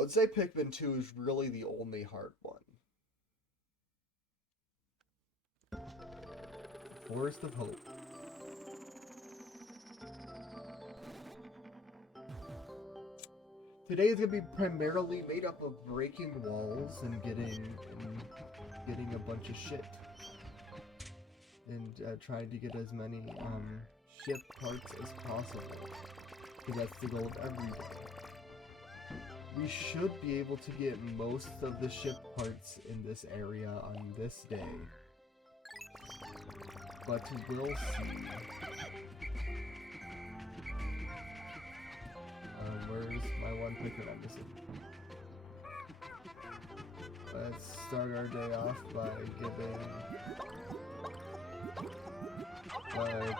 I would say Pikmin 2 is really the only hard one. Forest of Hope. Today is going to be primarily made up of breaking walls and getting a bunch of shit. And trying to get as many ship parts as possible. Because that's the goal of every day. We should be able to get most of the ship parts in this area on this day. But we'll see. Where's my one Pikmin I'm missing? Let's start our day off by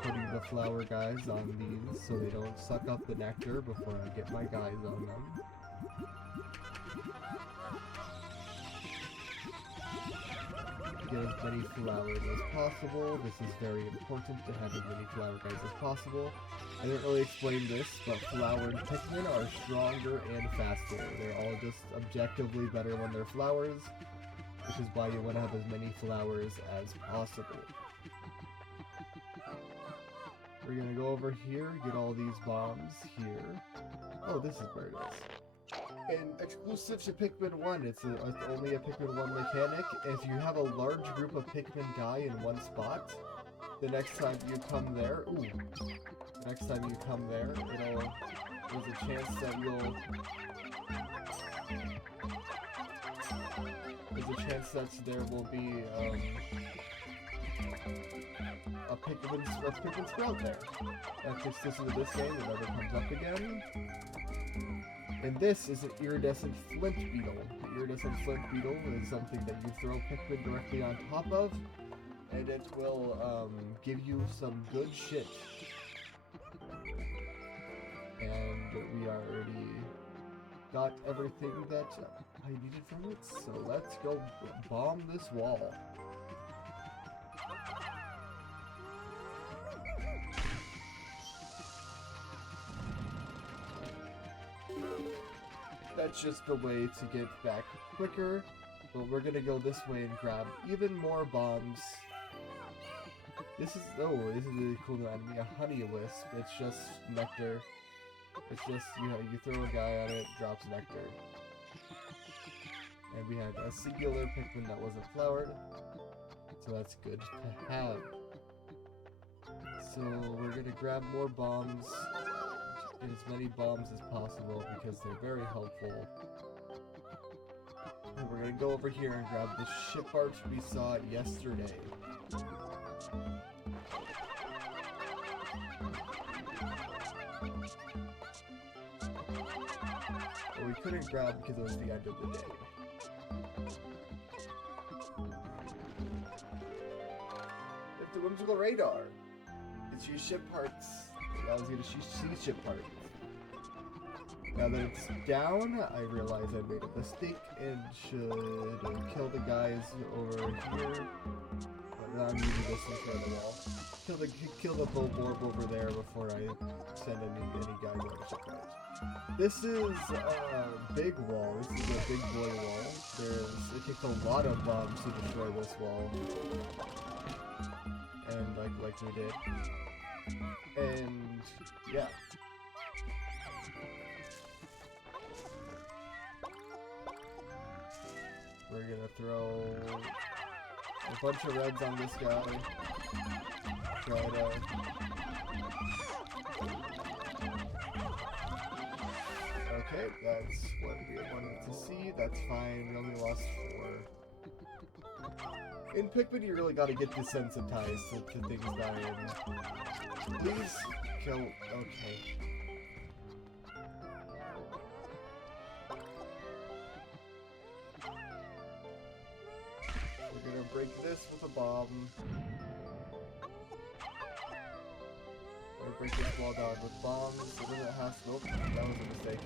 putting the flower guys on these so they don't suck up the nectar before I get my guys on them. Get as many flowers as possible. This is very important to have as many flower guys as possible. I didn't really explain this, but flowered Pikmin are stronger and faster. They're all just objectively better when they're flowers, which is why you want to have as many flowers as possible. We're gonna go over here, get all these bombs here. Oh, this is where it is. And exclusive to Pikmin 1, it's only a Pikmin 1 mechanic. If you have a large group of Pikmin guy in one spot, the next time you come there, there's a chance that there will be a Pikmin sprout there. If this is the same, it never comes up again. And this is an iridescent flint beetle. The iridescent flint beetle is something that you throw Pikmin directly on top of, and it will give you some good shit. And we already got everything that I needed from it, so let's go bomb this wall. That's just the way to get back quicker, but we're gonna go this way and grab even more bombs. This is a really cool new enemy, a honey wisp. It's just nectar. It's just, you throw a guy on it, drops nectar. And we had a singular Pikmin that wasn't flowered, so that's good to have. So we're gonna grab more bombs. Get as many bombs as possible because they're very helpful. And we're gonna go over here and grab the ship art we saw yesterday. But we couldn't grab because it was the end of the day. It's the whimsical radar. It's your ship parts. I was gonna see ship parts. Now that it's down, I realize I made a mistake and should kill the guys over here. But I'm using this instead of the wall. Kill the Bulborb over there before I send any guys on the ship parts. This is a big wall. This is a big boy wall. It takes a lot of bombs to destroy this wall. And like we did. And yeah. We're gonna throw a bunch of reds on this guy. Try to okay, that's what we wanted to see. That's fine. We only lost 4. In Pikmin, you really gotta get desensitized to things dying. Please kill. Okay. We're gonna break this with a bomb. Or break this wall down with bombs. It doesn't have. Nope, that was a mistake.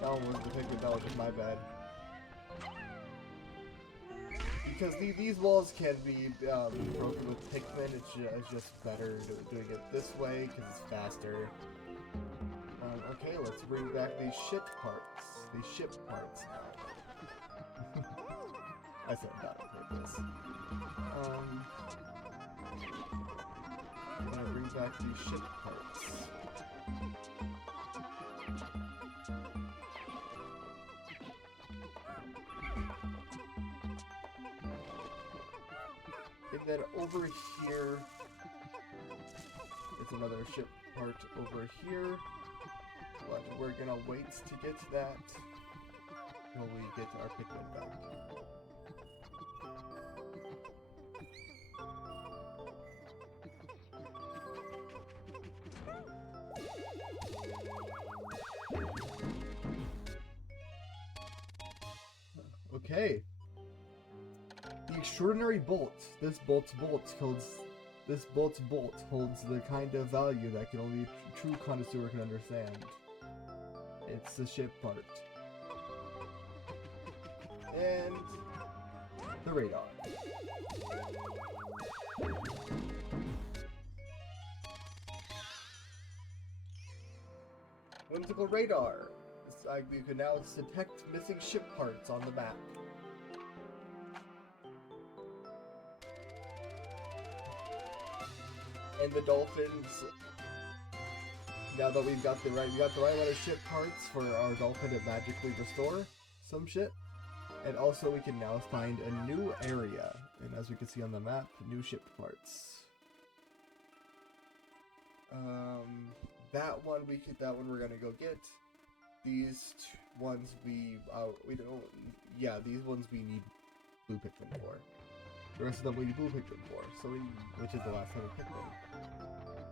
That one was the Pikmin. That was just my bad. Because these walls can be broken with Pikmin, it's just better doing it this way because it's faster. Okay, let's bring back these ship parts. these ship parts now. I said that on purpose. I'm gonna bring back these ship parts. And then over here, it's another ship part over here. But we're gonna wait to get to that until we get our Pikmin back. Okay. The extraordinary bolt. This bolt's bolt holds the kind of value that can only a true connoisseur can understand. It's the ship part. And the radar. Whimsical radar. You can now detect missing ship parts on the map. And the dolphins. Now that we got the right amount of ship parts for our dolphin to magically restore some shit. And also we can now find a new area. And as we can see on the map, new ship parts. That one we're gonna go get. These ones these ones we need blue Pikmin for. The rest of them we need blue Pikmin for, which is the last time we Pikmin.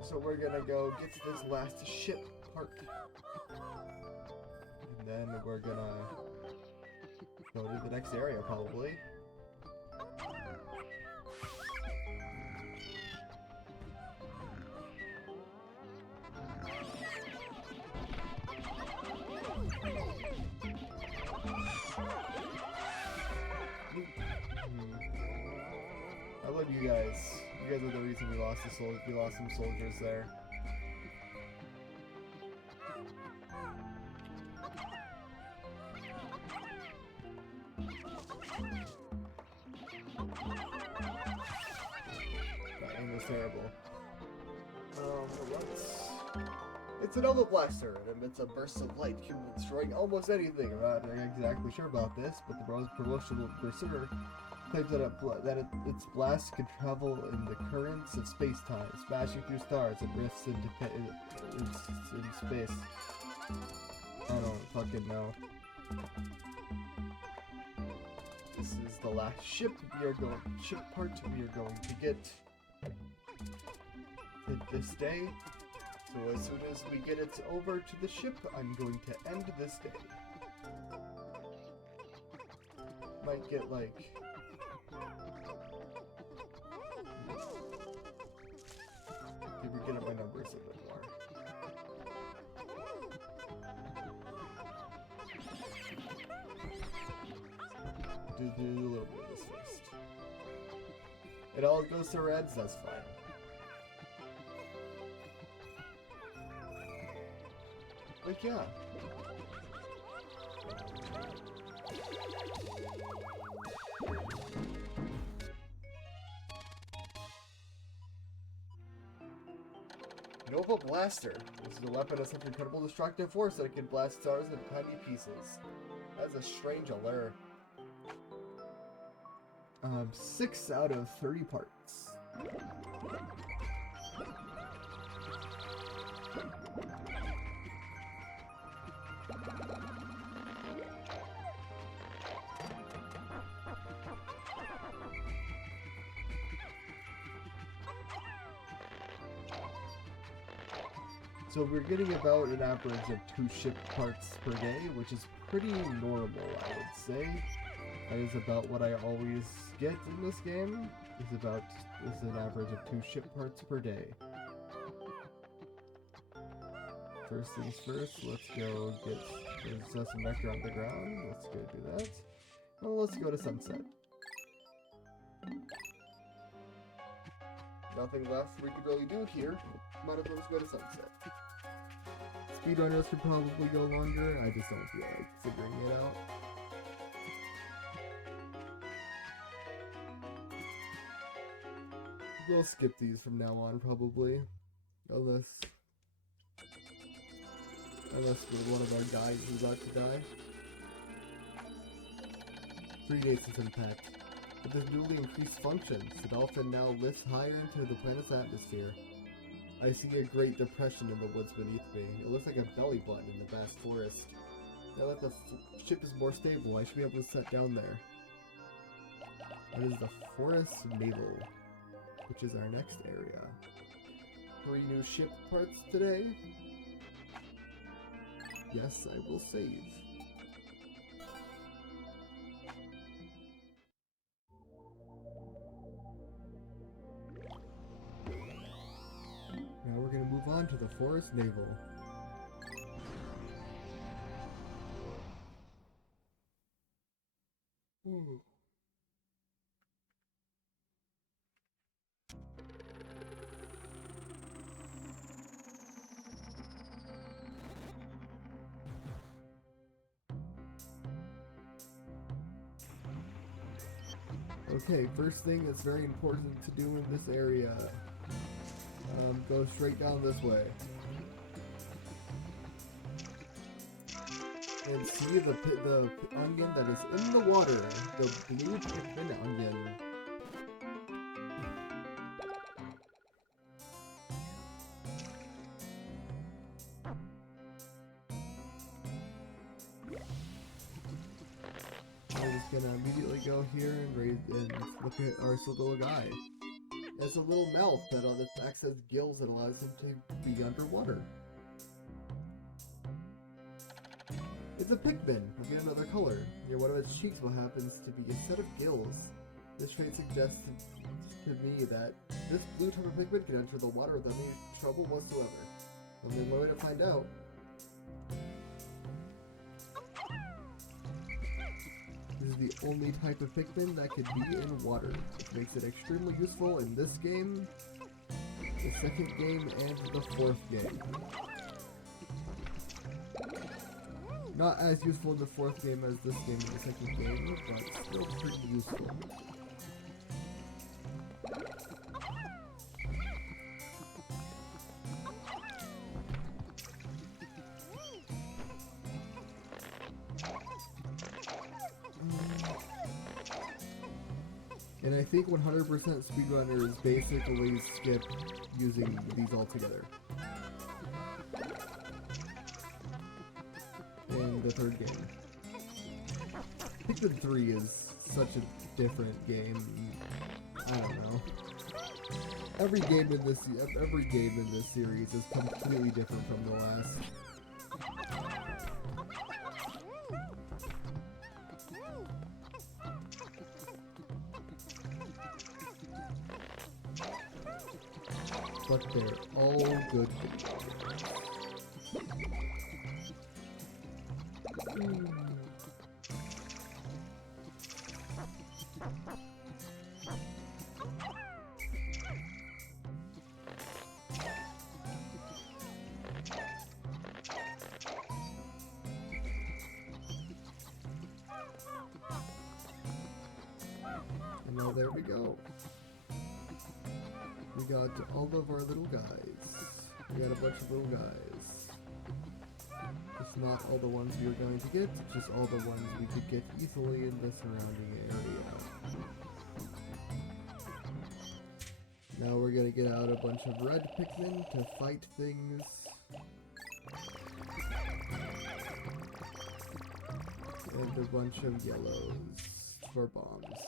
So we're gonna go get to this last ship part. And then we're gonna go to the next area, probably. I love you guys. You guys are the reason we lost some soldiers there. That aim was terrible. It's a Navel blaster and emits a burst of light capable of destroying almost anything. I'm not exactly sure about this, but the promotional berserker claims that its blast can travel in the currents of space-time, smashing through stars and rifts in space. I don't fucking know. This is the last ship part we are going to get this day. So as soon as we get it over to the ship, I'm going to end this day. Might get like... Maybe get up my numbers a bit more. Do a little bit of this first. It all goes to reds, that's fine. Like, yeah. Navel Blaster. This is a weapon of such incredible destructive force that it can blast stars into tiny pieces. That's a strange allure. 6 out of 30 parts. So we're getting about an average of 2 ship parts per day, which is pretty normal, I would say. That is about what I always get in this game. Is an average of 2 ship parts per day. First things first, let's go get there's some nectar on the ground. Let's go do that. Well, let's go to sunset. Nothing left we could really do here. Might as well just go to sunset. Speedrunners could probably go longer, I just don't feel like figuring it out. We'll skip these from now on, probably. Unless one of our guys is about to die. 3 days since impact. With this newly increased function, the dolphin now lifts higher into the planet's atmosphere. I see a great depression in the woods beneath me. It looks like a belly button in the vast forest. Now that the ship is more stable, I should be able to set down there. That is the forest navel, which is our next area. 3 new ship parts today. Yes, I will save. Now we're going to move on to the forest navel. Ooh. Okay, first thing that's very important to do in this area. Go straight down this way. And see the onion that is in the water. The blue Pikmin onion. We're just gonna immediately go here and look at our little guy. It's a little mouth that acts as gills that allows him to be underwater. It's a Pikmin. We get another color. Near one of its cheeks what happens to be a set of gills. This trait suggests to me that this blue type of Pikmin can enter the water without any trouble whatsoever. Only one way to find out. This is the only type of Pikmin that can be in water, which makes it extremely useful in this game, the second game, and the fourth game. Not as useful in the fourth game as this game in the second game, but still pretty useful. And I think 100% speedrunners basically skip using these altogether. In the third game. Pikmin 3 is such a different game. I don't know. Every game in this series is completely different from the last. But they're all good games. And now there we go. We got all of our little guys. We got a bunch of little guys. It's not all the ones we were going to get, just all the ones we could get easily in the surrounding area. Now we're gonna get out a bunch of red Pikmin to fight things. And a bunch of yellows for bombs.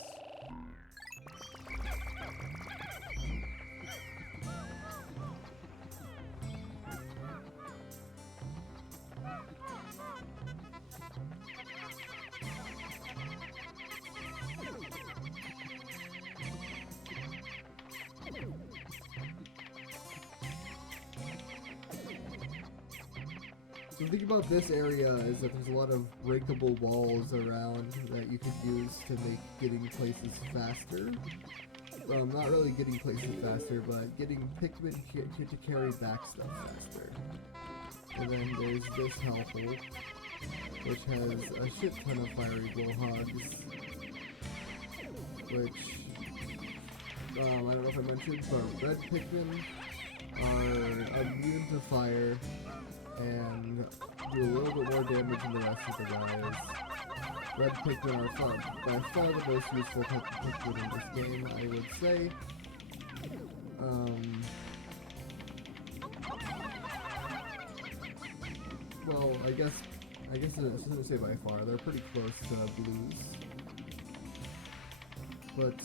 So the thing about this area is that there's a lot of breakable walls around that you could use to make getting places faster. Not really getting places faster, but getting Pikmin to carry back stuff faster. And then there's this hellhole, which has a shit ton of fiery bullhogs, which, I don't know if I mentioned, but red Pikmin are immune to fire and do a little bit more damage than the rest of the guys. Red Pikmin are by far the most useful type of Pikmin in this game, I would say. Well, I guess I shouldn't say by far. They're pretty close to blues, but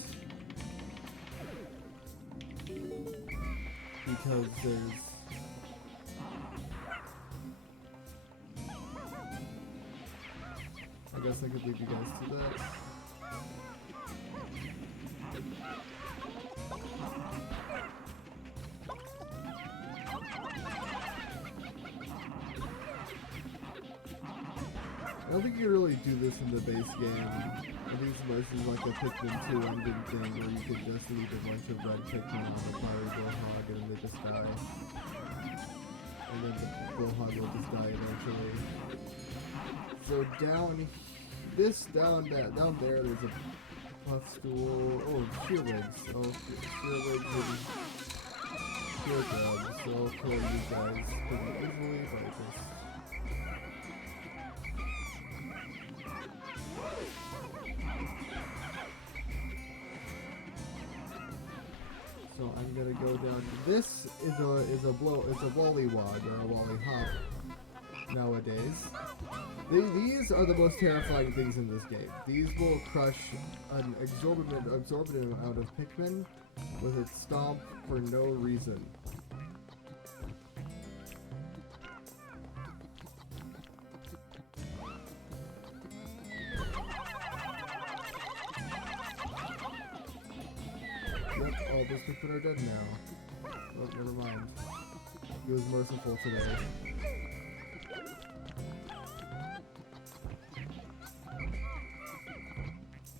because there's I guess I could leave you guys to that. I don't think you can really do this in the base game. I think it's mostly like a Pikmin 2 ending thing where you can just leave a bunch of red Pikmin on the fiery bullhog and then they just die. And then the bullhog will just die eventually. So down there there's a puff stool. Oh, shear legs. Oh, shear legs and shear grabs. So I'll kill you guys pretty easily by just so I'm gonna go down. This is a Wollywog or a Wollyhop nowadays. These are the most terrifying things in this game. These will crush an exorbitant amount of Pikmin with its stomp for no reason. Yep, all those Pikmin are dead now. Oh, never mind. He was merciful today.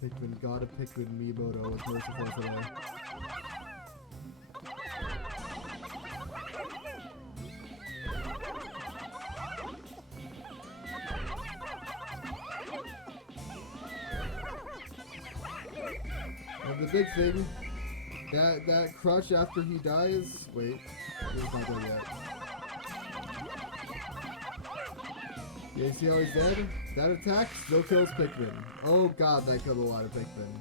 Pikmin got a Pikmin Miimoto was merciful today. And the big thing, that crush after he dies. Wait, he's not there yet. You see how he's dead? That attack still kills Pikmin. Oh god, that killed a lot of Pikmin.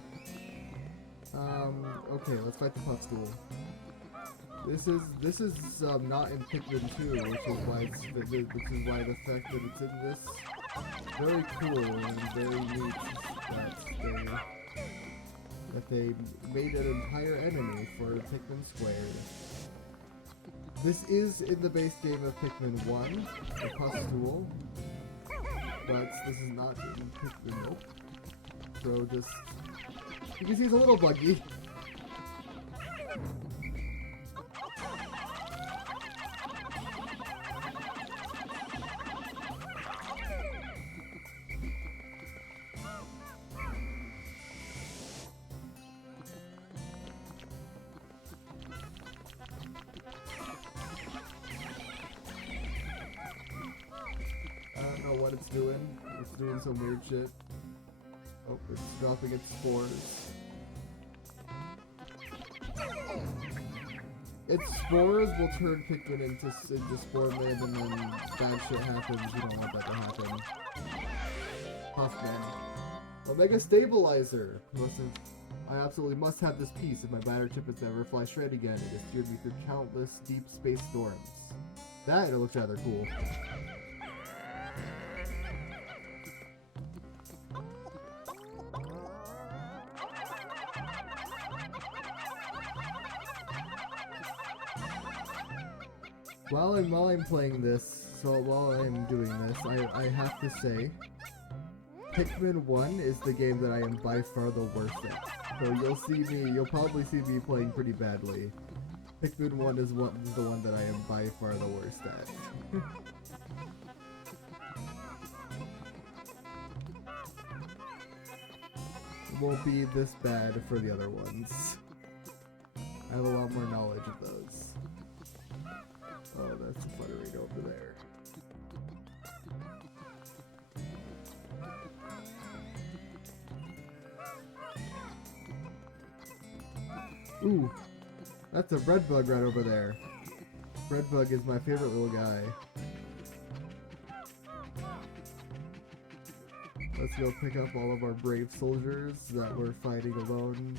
Okay, let's fight the puff stool. This is not in Pikmin 2, which is why the fact that it's in this very cool and very neat that they made an entire enemy for Pikmin Squared. This is in the base game of Pikmin 1, the puff stool. But this is not in Pikmin, nope. So just, you can see it's a little buggy. What it's doing. It's doing some weird shit. Oh, it's developing its spores. Its spores will turn Pikmin into spore man, and then bad shit happens. You don't want that to happen. Puffman. Omega Stabilizer! I absolutely must have this piece. If my batter chip has never fly straight again, it has steered me through countless deep space storms. That looks rather cool. While I'm playing this, while I'm doing this, I have to say, Pikmin 1 is the game that I am by far the worst at. So you'll probably see me playing pretty badly. Pikmin 1 is the one that I am by far the worst at. It won't be this bad for the other ones. I have a lot more knowledge of those. Oh, that's a fluttering over there. Ooh, that's a bread bug right over there. Bread bug is my favorite little guy. Let's go pick up all of our brave soldiers that were fighting alone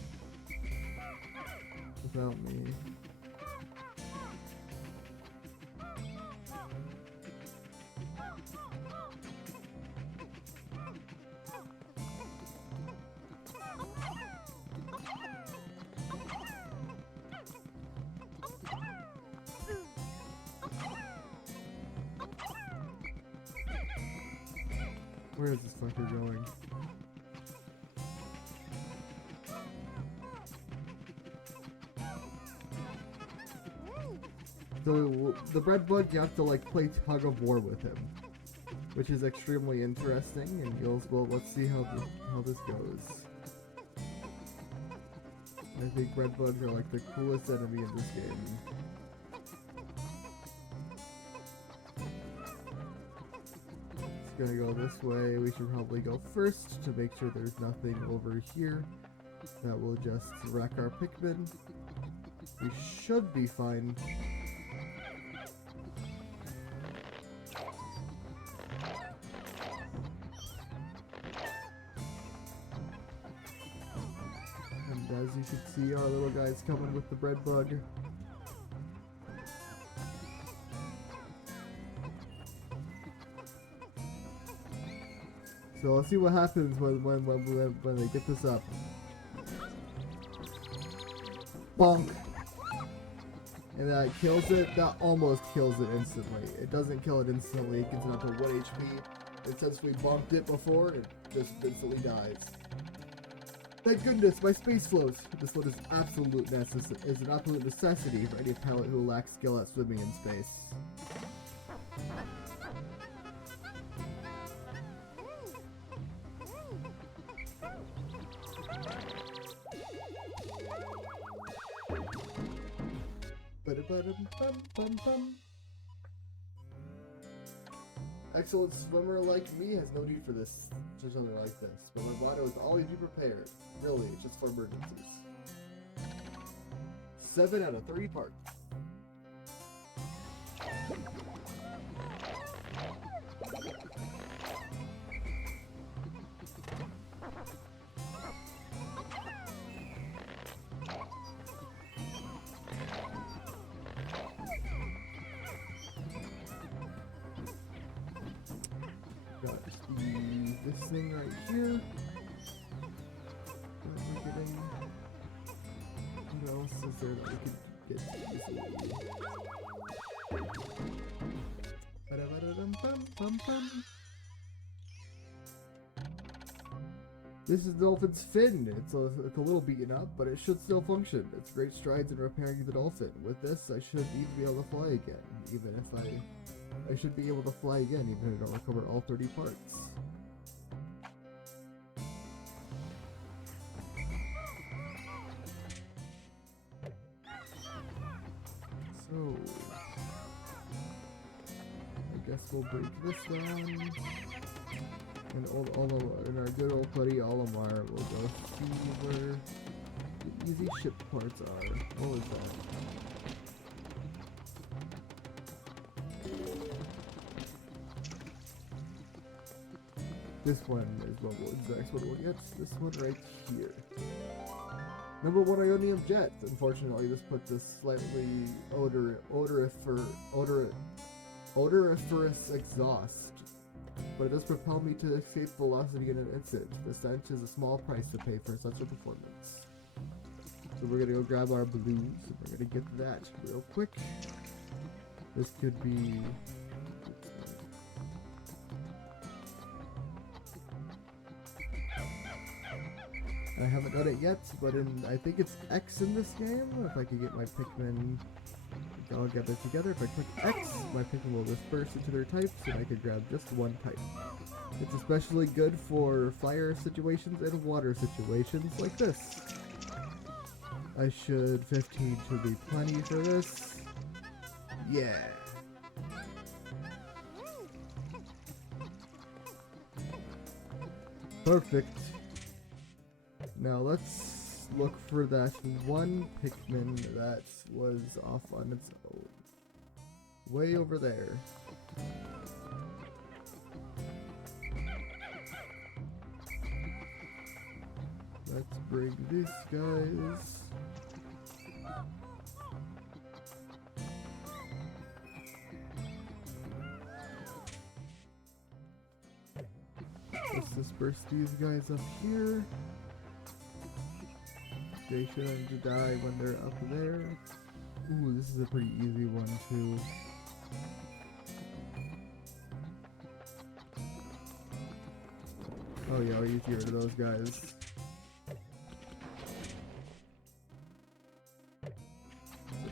without me. Where is this fucker going? So the bread bug, you have to like play tug of war with him, which is extremely interesting. And you'll, well, let's see how this goes. I think bread bugs are like the coolest enemy in this game. Gonna go this way. We should probably go first to make sure there's nothing over here that will just wreck our Pikmin. We should be fine. And as you can see, our little guy's coming with the bread bug. So let's see what happens when they get this up. Bonk! And that kills it. That almost kills it instantly. It doesn't kill it instantly. It gets it up to 1 HP. And since we bonked it before, it just instantly dies. Thank goodness, my space float. This float is an absolute necessity for any pilot who lacks skill at swimming in space. Excellent swimmer like me has no need for this, or something like this, but my motto is always be prepared. Really, it's just for emergencies. 7 out of 30 parts. This thing right here. What else is there that we could get easily? This is the dolphin's fin. It's a little beaten up, but it should still function. It's great strides in repairing the dolphin. With this, I should be able to fly again, even if I should be able to fly again, even if I don't recover all 30 parts. So, I guess we'll break this down, and our good old buddy Olimar will go see where the easy ship parts are. What was that? This one is what the next one we'll get. This one right here. Number 1 Ionium Jet. Unfortunately, this puts a slightly odoriferous exhaust, but it does propel me to escape velocity in an instant. The stench is a small price to pay for such a performance. So we're gonna go grab our blues, and we're gonna get that real quick. This could be... I haven't done it yet, but I think it's X in this game. If I could get my Pikmin all gathered together, if I click X, my Pikmin will disperse into their types, and I could grab just one type. It's especially good for fire situations and water situations like this. 15 should be plenty for this. Yeah. Perfect. Now let's look for that one Pikmin that was off on its own. Way over there. Let's bring these guys. Let's disperse these guys up here. They shouldn't die when they're up there. Ooh, this is a pretty easy one too. Oh yeah, I'll use here to those guys.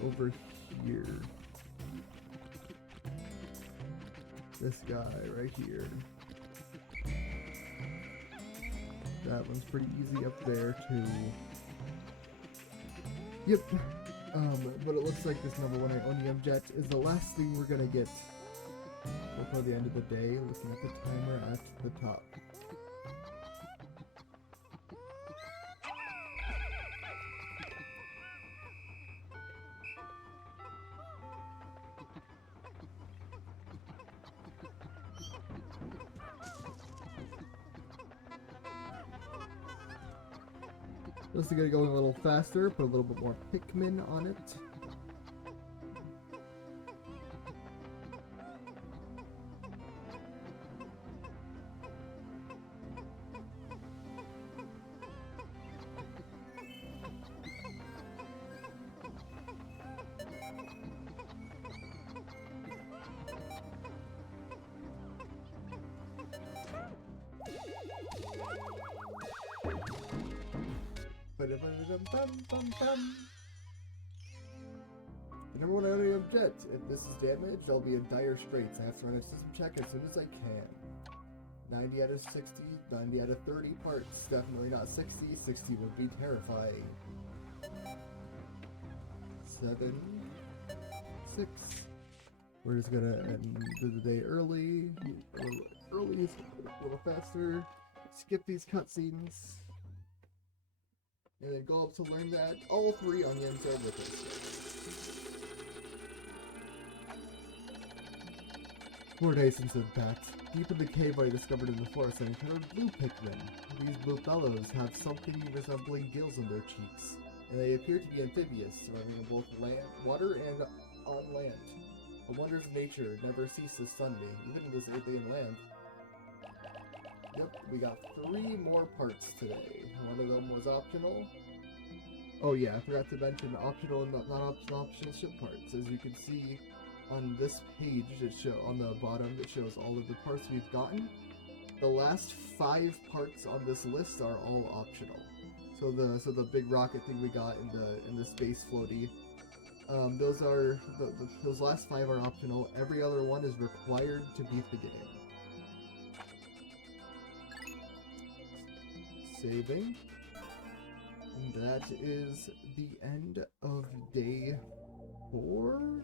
Over here. This guy right here. That one's pretty easy up there too. Yep. But it looks like this number 1 Ionium Jet is the last thing we're gonna get before the end of the day, looking at the timer at the top. This is gonna go a little faster, put a little bit more Pikmin on it. The number 1 Ionium Jet. If this is damaged, I'll be in dire straits. I have to run a system check as soon as I can. 90 out of 60, 90 out of 30 parts. Definitely not 60. 60 would be terrifying. 7, 6. We're just gonna end the day early. Early is a little faster. Skip these cutscenes. And then go up to learn that all 3 onions are with us. 4 days since impact. Deep in the cave I discovered in the forest, I encountered blue Pikmin. These blue fellows have something resembling gills on their cheeks, and they appear to be amphibious, surviving in both water and on land. The wonders of nature never cease to stun me, even in this alien land. Yep, we got 3 more parts today. One of them was optional. Oh yeah, I forgot to mention optional and non-optional ship parts. As you can see on this page, on the bottom, it shows all of the parts we've gotten. The last 5 parts on this list are all optional. So the big rocket thing we got in the space floaty, those are those last 5 are optional. Every other one is required to beat the game. Saving. And that is the end of day 4.